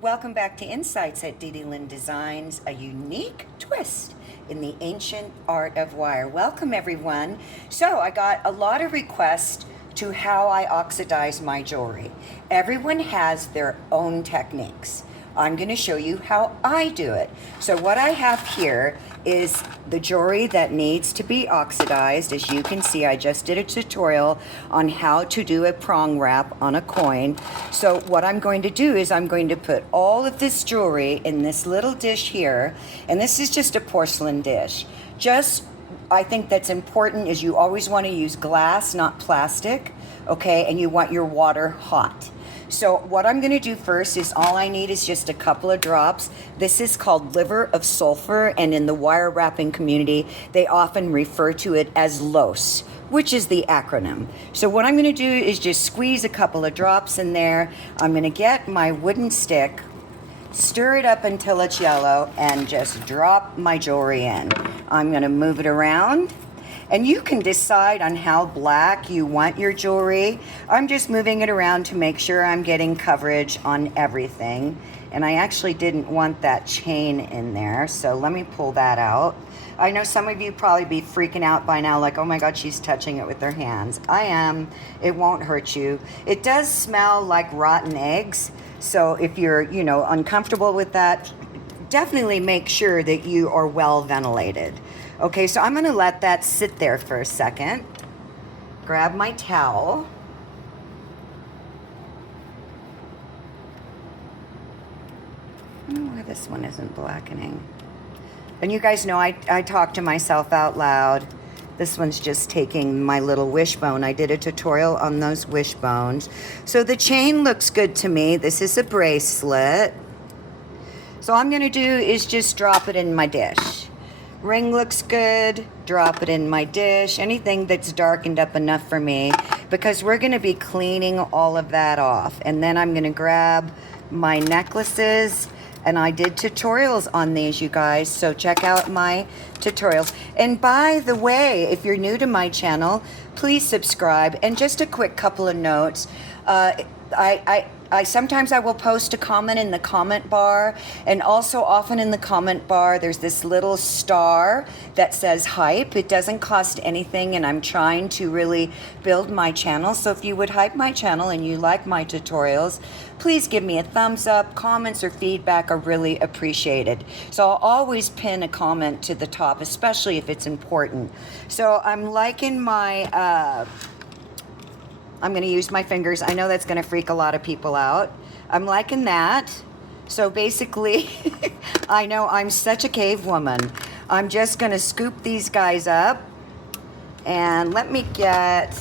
Welcome back to Insights at Dee Dee Lynn Designs, a unique twist in the ancient art of wire. Welcome everyone. So I got a lot of requests to how I oxidize my jewelry. Everyone has their own techniques. I'm going to show you how I do it. So what I have here is the jewelry that needs to be oxidized. As you can see, I just did a tutorial on how to do a prong wrap on a coin. So what I'm going to do is I'm going to put all of this jewelry in this little dish here, and this is just a porcelain dish. I think that's important is you always want to use glass, not plastic, okay? And you want your water hot. So what I'm going to do first is all I need is just a couple of drops. This is called liver of sulfur, and in the wire wrapping community, they often refer to it as LOS, which is the acronym. So what I'm going to do is just squeeze a couple of drops in there. I'm going to get my wooden stick, stir it up until it's yellow, and just drop my jewelry in. I'm going to move it around. And you can decide on how black you want your jewelry. I'm just moving it around to make sure I'm getting coverage on everything. And I actually didn't want that chain in there, so let me pull that out. I know some of you probably be freaking out by now, like, oh my God, she's touching it with her hands. I am. It won't hurt you. It does smell like rotten eggs, so if you're, uncomfortable with that, definitely make sure that you are well ventilated. Okay, so I'm gonna let that sit there for a second. Grab my towel. I don't know why this one isn't blackening. And you guys know I talk to myself out loud. This one's just taking my little wishbone. I did a tutorial on those wishbones. So the chain looks good to me. This is a bracelet. So all I'm gonna do is just drop it in my dish. Ring looks good, drop it in my dish, anything that's darkened up enough for me, because we're gonna be cleaning all of that off. And then I'm gonna grab my necklaces, and I did tutorials on these, you guys, so check out my tutorials. And by the way, if you're new to my channel, please subscribe. And just a quick couple of notes. Sometimes I will post a comment in the comment bar, and also often in the comment bar there's this little star that says hype. It doesn't cost anything, and I'm trying to really build my channel. So if you would hype my channel and you like my tutorials, please give me a thumbs up. Comments or feedback are really appreciated. So I'll always pin a comment to the top, especially if it's important. So I'm liking my I'm going to use my fingers. I know that's going to freak a lot of people out. I'm liking that. So basically, I know I'm such a cave woman. I'm just going to scoop these guys up. And let me get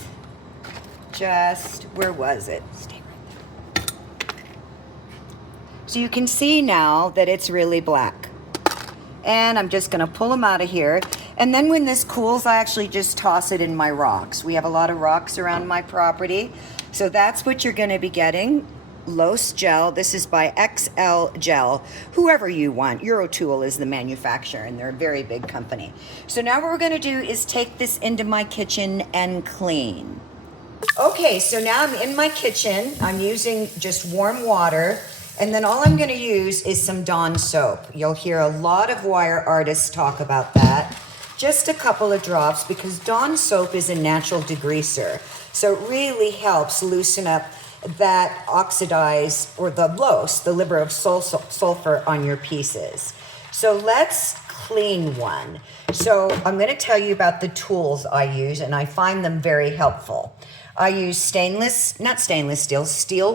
where was it? Stay right there. So you can see now that it's really black. And I'm just going to pull them out of here. And then when this cools, I actually just toss it in my rocks. We have a lot of rocks around my property. So that's what you're going to be getting. Los Gel. This is by XL Gel. Whoever you want. Eurotool is the manufacturer, and they're a very big company. So now what we're going to do is take this into my kitchen and clean. Okay, so now I'm in my kitchen. I'm using just warm water. And then all I'm going to use is some Dawn soap. You'll hear a lot of wire artists talk about that. Just a couple of drops, because Dawn soap is a natural degreaser. So it really helps loosen up that oxidize, or the LOS, the liver of sulfur on your pieces. So let's clean one. So I'm going to tell you about the tools I use, and I find them very helpful. I use steel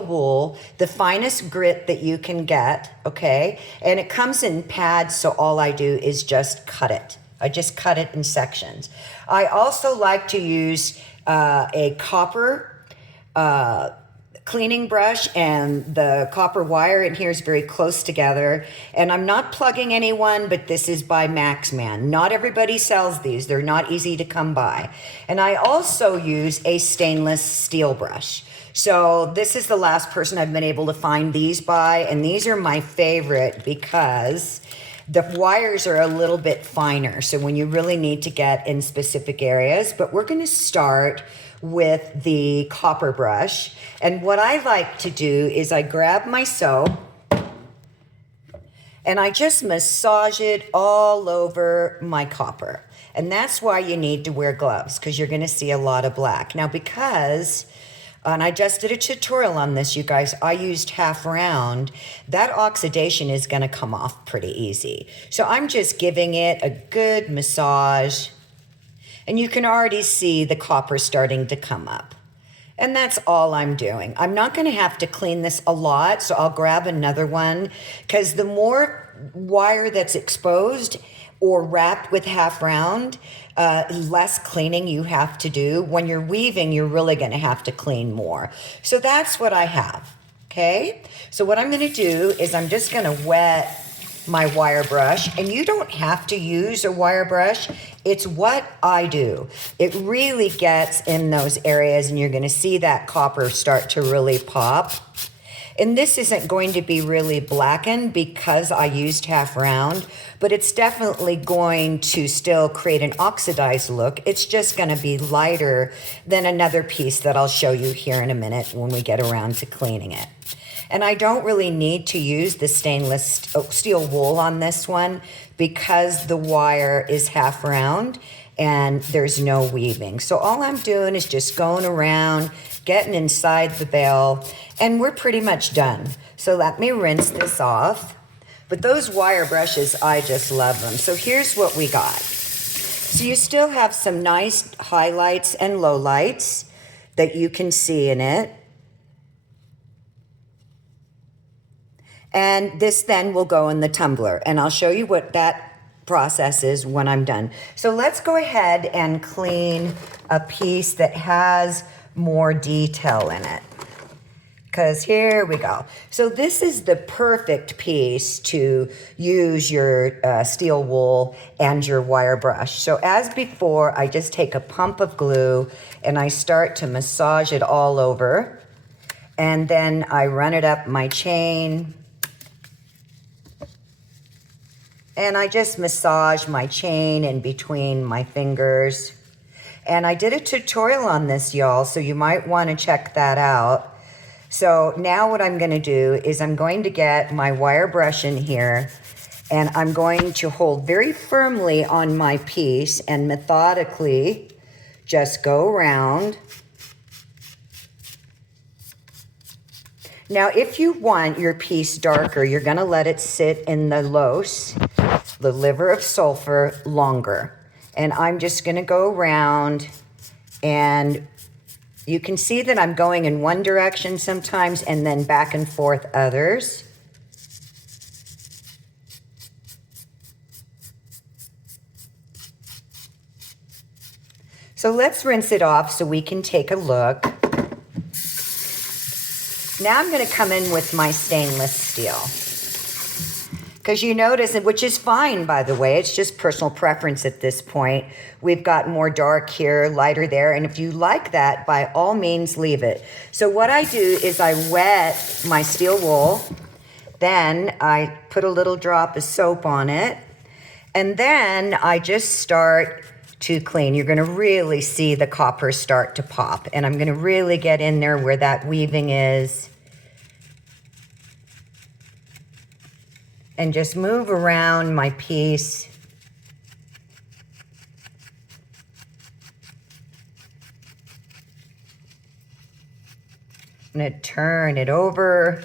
wool, the finest grit that you can get, okay? And it comes in pads, so all I do is just cut it. I just cut it in sections. I also like to use a copper cleaning brush, and the copper wire in here is very close together. And I'm not plugging anyone, but this is by Maxman. Not everybody sells these. They're not easy to come by. And I also use a stainless steel brush. So this is the last person I've been able to find these by, and these are my favorite because the wires are a little bit finer, so when you really need to get in specific areas. But we're going to start with the copper brush. And what I like to do is I grab my soap, And I just massage it all over my copper. And that's why you need to wear gloves, because you're going to see a lot of black. Now, and I just did a tutorial on this, you guys, I used half round, that oxidation is going to come off pretty easy. So I'm just giving it a good massage. And you can already see the copper starting to come up. And that's all I'm doing. I'm not going to have to clean this a lot, so I'll grab another one, because the more wire that's exposed or wrapped with half round, less cleaning you have to do. When you're weaving, you're really going to have to clean more. So that's what I have, okay? So what I'm going to do is I'm just going to wet my wire brush, and you don't have to use a wire brush. It's what I do. It really gets in those areas, and you're going to see that copper start to really pop. And this isn't going to be really blackened because I used half round, but it's definitely going to still create an oxidized look. It's just going to be lighter than another piece that I'll show you here in a minute when we get around to cleaning it. And I don't really need to use the stainless steel wool on this one because the wire is half round and there's no weaving. So all I'm doing is just going around, getting inside the bale, and we're pretty much done. So let me rinse this off. But those wire brushes, I just love them. So here's what we got. So you still have some nice highlights and lowlights that you can see in it. And this then will go in the tumbler, and I'll show you what that process is when I'm done. So let's go ahead and clean a piece that has more detail in it, because here we go. So this is the perfect piece to use your steel wool and your wire brush. So as before, I just take a pump of glue and I start to massage it all over, and then I run it up my chain. And I just massage my chain in between my fingers. And I did a tutorial on this, y'all, so you might want to check that out. So now what I'm going to do is I'm going to get my wire brush in here, and I'm going to hold very firmly on my piece and methodically just go around. Now, if you want your piece darker, you're going to let it sit in the los, the liver of sulfur, longer. And I'm just going to go around, and you can see that I'm going in one direction sometimes and then back and forth others. So let's rinse it off so we can take a look. Now I'm going to come in with my stainless steel. Because you notice, which is fine, by the way, it's just personal preference at this point. We've got more dark here, lighter there, and if you like that, by all means, leave it. So what I do is I wet my steel wool, then I put a little drop of soap on it, and then I just start to clean. You're going to really see the copper start to pop, and I'm going to really get in there where that weaving is. And just move around my piece. I'm going to turn it over.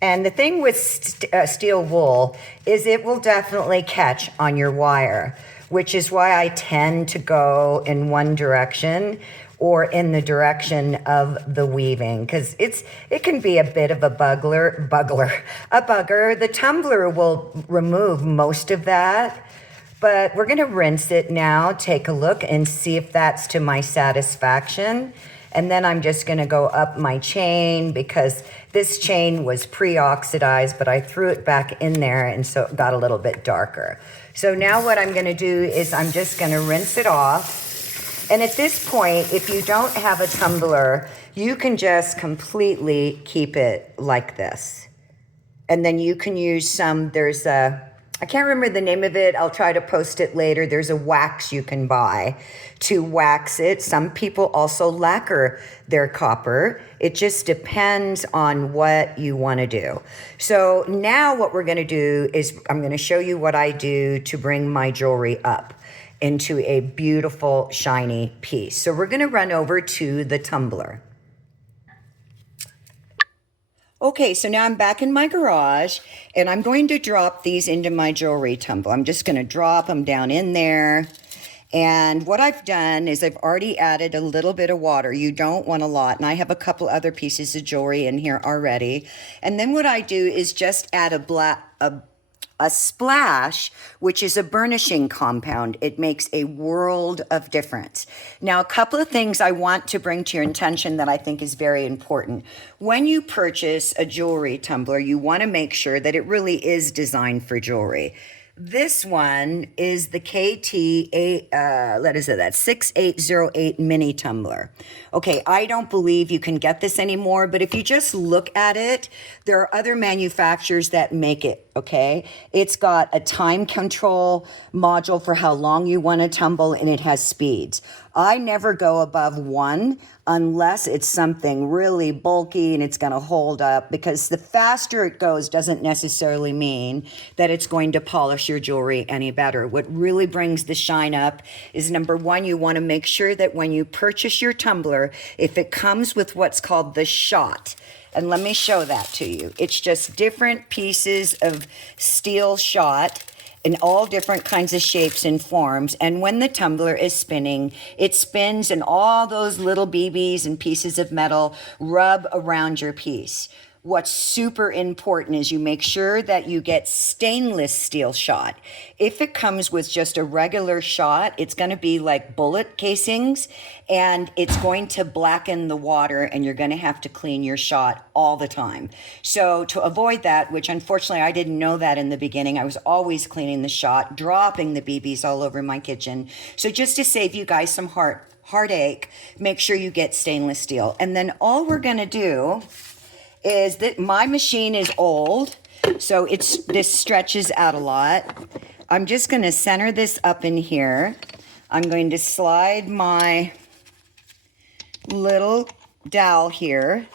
And the thing with steel wool is it will definitely catch on your wire, which is why I tend to go in one direction or in the direction of the weaving, because it can be a bit of a bugger. The tumbler will remove most of that, but we're gonna rinse it now, take a look and see if that's to my satisfaction. And then I'm just gonna go up my chain, because this chain was pre-oxidized, but I threw it back in there, and so it got a little bit darker. So now what I'm gonna do is I'm just gonna rinse it off. And at this point, if you don't have a tumbler, you can just completely keep it like this. And then you can use there's a I can't remember the name of it. I'll try to post it later. There's a wax you can buy to wax it. Some people also lacquer their copper. It just depends on what you want to do. So now what we're going to do is I'm going to show you what I do to bring my jewelry up into a beautiful, shiny piece. So we're going to run over to the tumbler. Okay, so now I'm back in my garage, and I'm going to drop these into my jewelry tumble. I'm just going to drop them down in there. And what I've done is I've already added a little bit of water. You don't want a lot. And I have a couple other pieces of jewelry in here already. And then what I do is just add a splash, which is a burnishing compound. It makes a world of difference. Now, a couple of things I want to bring to your attention that I think is very important. When you purchase a jewelry tumbler, you want to make sure that it really is designed for jewelry. This one is the what is it, that 6808 mini tumbler. Okay, I don't believe you can get this anymore, but if you just look at it, there are other manufacturers that make it, okay? It's got a time control module for how long you want to tumble, and it has speeds. I never go above 1 unless it's something really bulky and it's going to hold up, because the faster it goes doesn't necessarily mean that it's going to polish your jewelry any better. What really brings the shine up is, number one, you want to make sure that when you purchase your tumbler, if it comes with what's called the shot, and let me show that to you. It's just different pieces of steel shot in all different kinds of shapes and forms. And when the tumbler is spinning, it spins and all those little BBs and pieces of metal rub around your piece. What's super important is you make sure that you get stainless steel shot. If it comes with just a regular shot, it's going to be like bullet casings, and it's going to blacken the water, and you're going to have to clean your shot all the time. So to avoid that, which unfortunately I didn't know that in the beginning, I was always cleaning the shot, dropping the BBs all over my kitchen. So just to save you guys some heartache, make sure you get stainless steel. And then all we're going to do is that my machine is old, so this stretches out a lot. I'm just going to center this up in here. I'm going to slide my little dowel here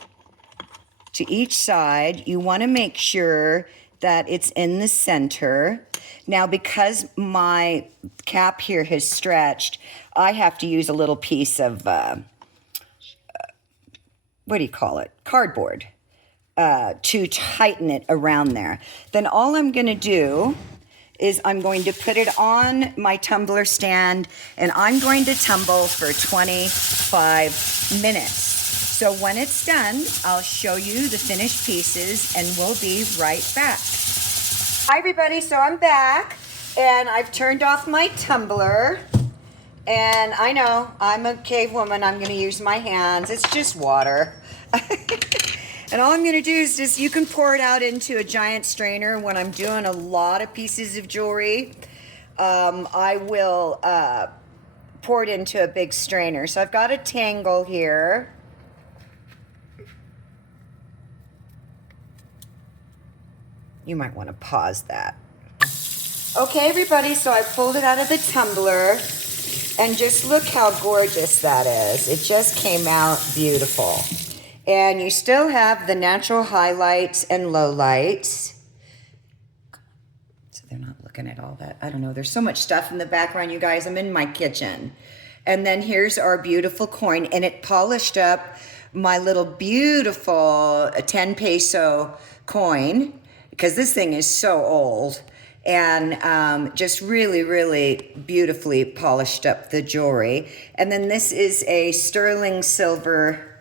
to each side. You want to make sure that it's in the center. Now, because my cap here has stretched, I have to use a little piece of, what do you call it? Cardboard. To tighten it around there. Then all I'm going to do is I'm going to put it on my tumbler stand, and I'm going to tumble for 25 minutes. So when it's done, I'll show you the finished pieces, and we'll be right back. Hi everybody, so I'm back, and I've turned off my tumbler. And I know, I'm a cave woman, I'm going to use my hands. It's just water. And all I'm going to do is just, you can pour it out into a giant strainer. When I'm doing a lot of pieces of jewelry, I will pour it into a big strainer. So I've got a tangle here. You might want to pause that. Okay, everybody, so I pulled it out of the tumbler. And just look how gorgeous that is. It just came out beautiful. And you still have the natural highlights and lowlights. So they're not looking at all that. I don't know. There's so much stuff in the background, you guys. I'm in my kitchen. And then here's our beautiful coin. And it polished up my little beautiful 10 peso coin, because this thing is so old. And just really, really beautifully polished up the jewelry. And then this is a sterling silver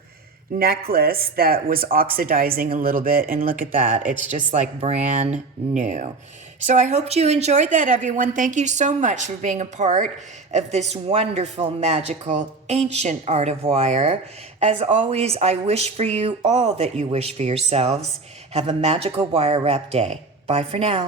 necklace that was oxidizing a little bit, and look at that, it's just like brand new. So I hope you enjoyed that, everyone. Thank you so much for being a part of this wonderful, magical, ancient art of wire. As always, I wish for you all that you wish for yourselves. Have a magical wire wrap day. Bye for now.